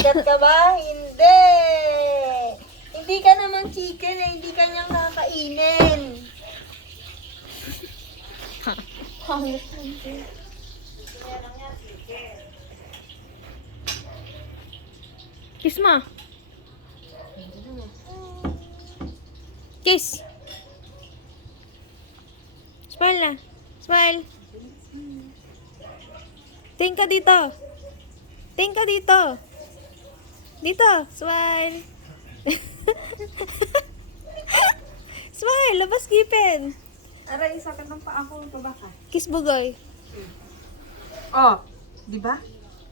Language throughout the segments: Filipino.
Kakagat ka ba? Hindi! Hindi ka naman chicken eh. Hindi ka niyang kakainin. Hangit hindi. Kiss mo. Kiss. Smile na. Smile. Tingin ka dito. Tingin ka dito. Dito. Smile. Smile. Labas ngipin. Aray, sakit ng paa ko. Baba ka. Kiss bugoy. Oh, di ba?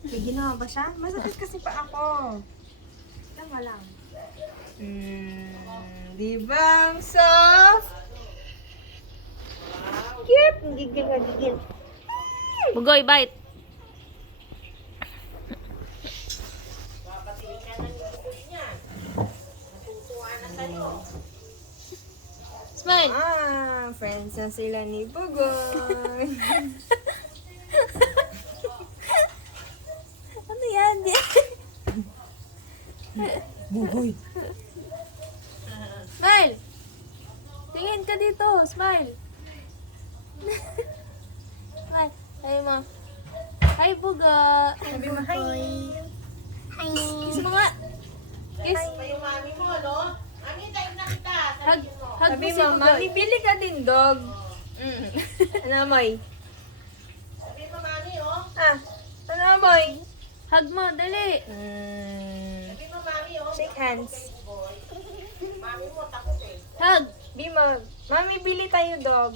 May ginawa ba siya? Masakit kasi pa ako. Tama lang. Di ba? Ang soft? Cute! Gigil nga, gigil. Bugoy, bite. Smile. Ah, friends na sila ni Bugoy. Ano yan? Bugoy. Smile. Tingin ka dito. Smile. Smile. Hi mo. Hi, Bugo. Sabi mo, hi. Hi. Kiss mo nga. Kiss. Yung mami mo, no? Mami, tayo na kita. Hug. Hug Sabi mo si mo, Bugoy. mami, bili ka din, dog. Ano, Amoy? Sabi mo, mami, oh. Ah, ano, Amoy? Hug mo. Dali. Sabi mo, mami, oh. Shake hands. Mami mo, takot eh. Hug. Bima, mami, bili tayo, dog.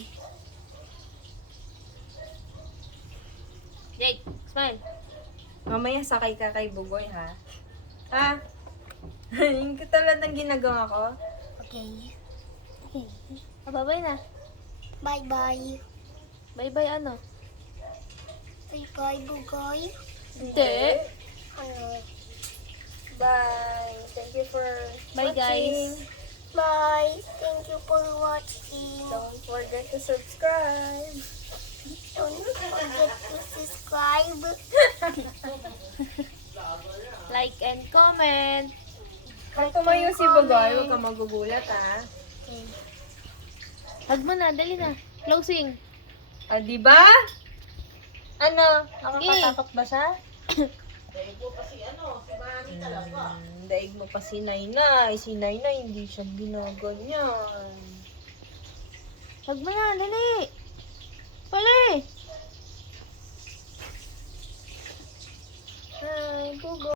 Jake. Smile. Mamaya sakay ka kay Bugoy, ha? Ha? Yung katulad ng ginagawa ko? Okay. Okay. Bye-bye na. Bye-bye. Bye-bye ano? Bye-bye, Bugoy. Hindi. Ano? Bye. Thank you for Bye, watching. guys. Bye. Thank you for watching. Don't forget to subscribe. Don't forget to subscribe. Like and comment. Pag tumayo si Bugoy, huwag ka magugulat, ha? Okay. Hug mo na. Dali na. Closing. Ah, di ba? Ano? Nakakatakot ba siya? Dahil po kasi ano, si mami talaga. Daig mo pa si Nainay. Si Nainay, hindi siya ginaganyan. Hug mo na. Dali. Pali. Hi, Bugoy.